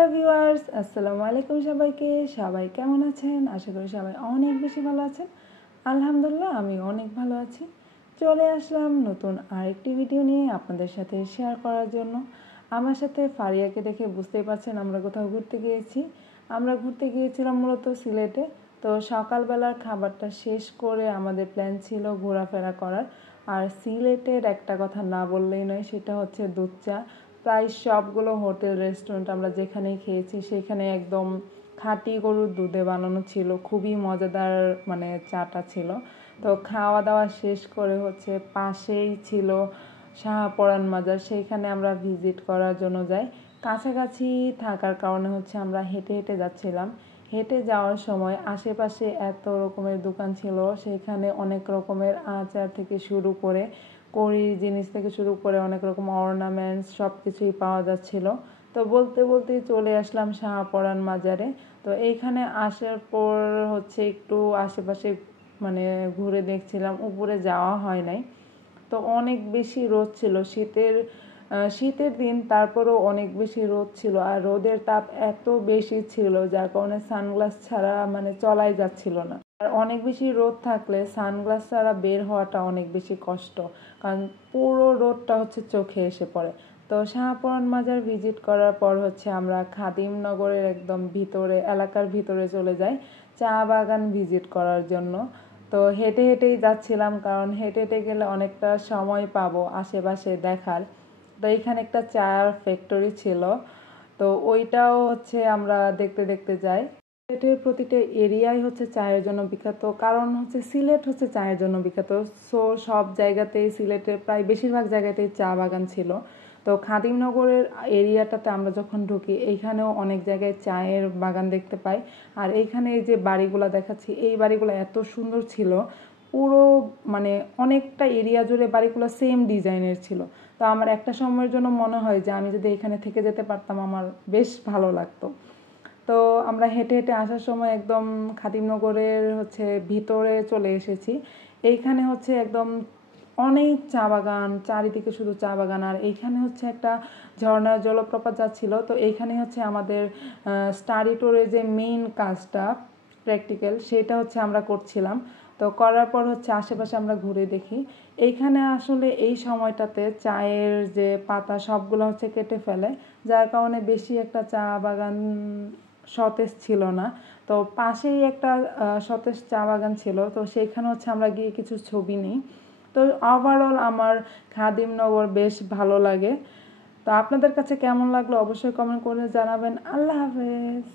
Hello viewers, আসসালামু আলাইকুম সবাইকে। সবাই কেমন আছেন? আশা করি সবাই অনেক বেশি ভালো আছেন। আলহামদুলিল্লাহ আমি অনেক ভালো আছি। চলে আসলাম নতুন আরেকটি ভিডিও নিয়ে আপনাদের সাথে শেয়ার করার জন্য। আমার সাথে ফারিয়াকে দেখে বুঝতেই পারছেন আমরা কোথাও ঘুরতে গিয়েছি। আমরা ঘুরতে গিয়েছিলাম মূলত সিলেটে। তো সকালবেলার খাবারটা শেষ করে আমাদের প্ল্যান ছিল ঘোরাফেরা করার। আর সিলেটের একটা কথা না বললেই নয়, সেটা হচ্ছে দুধ চা। প্রায় সবগুলো হোটেল রেস্টুরেন্ট আমরা যেখানেই খেয়েছি সেখানে একদম খাঁটি গরুর দুধে বানানো ছিল, খুবই মজাদার মানে চাটা ছিল। তো খাওয়া দাওয়া শেষ করে হচ্ছে পাশেই ছিল শাহপরান মাজার, সেইখানে আমরা ভিজিট করার জন্য যাই। কাছাকাছি থাকার কারণে হচ্ছে আমরা হেঁটে হেঁটে যাচ্ছিলাম। হেঁটে যাওয়ার সময় আশেপাশে এত রকমের দোকান ছিল, সেখানে অনেক রকমের আচার থেকে শুরু করে কড়ির জিনিস থেকে শুরু করে অনেক রকম অর্নামেন্টস সব কিছুই পাওয়া যাচ্ছিল। তো বলতে বলতেই চলে আসলাম শাহপরান মাজারে। তো এইখানে আসার পর হচ্ছে একটু আশেপাশে মানে ঘুরে দেখছিলাম, উপরে যাওয়া হয় নাই। তো অনেক বেশি রোদ ছিল, শীতের দিন, তারপরেও অনেক বেশি রোদ ছিল। আর রোদের তাপ এত বেশি ছিল যার কারণে সানগ্লাস ছাড়া মানে চলাই যাচ্ছিল না। আর অনেক বেশি রোদ থাকলে সানগ্লাস ছাড়া বের হওয়াটা অনেক বেশি কষ্ট, কারণ পুরো রোদটা হচ্ছে চোখে এসে পড়ে। তো শাহপরান মাজার ভিজিট করার পর হচ্ছে আমরা খাদিমনগরের একদম ভিতরে এলাকার ভিতরে চলে যাই চা বাগান ভিজিট করার জন্য। তো হেঁটে হেঁটেই যাচ্ছিলাম, কারণ হেঁটে হেঁটে গেলে অনেকটা সময় পাবো আশেপাশে দেখার। তো এইখানে একটা চার ফ্যাক্টরি ছিল, তো ওইটাও হচ্ছে আমরা দেখতে দেখতে যাই। সিলেটের প্রতিটা এরিয়াই হচ্ছে চায়ের জন্য বিখ্যাত, কারণ হচ্ছে সিলেট হচ্ছে চায়ের জন্য বিখ্যাত। সো সব জায়গাতেই সিলেটের প্রায় বেশিরভাগ জায়গাতেই চা বাগান ছিল। তো খাদিমনগরের এরিয়াটাতে আমরা যখন ঢুকি এইখানেও অনেক জায়গায় চায়ের বাগান দেখতে পাই। আর এইখানে এই যে বাড়িগুলো দেখাচ্ছি, এই বাড়িগুলো এত সুন্দর ছিল, পুরো মানে অনেকটা এরিয়া জুড়ে বাড়িগুলো সেম ডিজাইনের ছিল। তো আমার একটা সময়ের জন্য মনে হয় যে আমি যদি এখানে থেকে যেতে পারতাম আমার বেশ ভালো লাগতো। তো আমরা হেঁটে হেঁটে আসার সময় একদম খাদিমনগরের হচ্ছে ভিতরে চলে এসেছি। এইখানে হচ্ছে একদম অনেক চা বাগান, চারিদিকে শুধু চা বাগান। আর এইখানে হচ্ছে একটা ঝর্ণার জলপ্রপাত যাচ্ছিল। তো এইখানে হচ্ছে আমাদের স্টাডি ট্যুরের যে মেইন কাজটা প্র্যাকটিক্যাল, সেটা হচ্ছে আমরা করছিলাম। তো করার পর হচ্ছে আশেপাশে আমরা ঘুরে দেখি। এইখানে আসলে এই সময়টাতে চায়ের যে পাতা সবগুলো হচ্ছে কেটে ফেলে, যার কারণে বেশি একটা চা বাগান সতেজ ছিল না। তো পাশেই একটা সতেজ চা বাগান ছিল, তো সেইখানে হচ্ছে আমরা গিয়ে কিছু ছবি নিই। তো ওভারঅল আমার খাদিমনগর বেশ ভালো লাগে। তো আপনাদের কাছে কেমন লাগলো অবশ্যই কমেন্ট করে জানাবেন। আল্লাহ হাফেজ।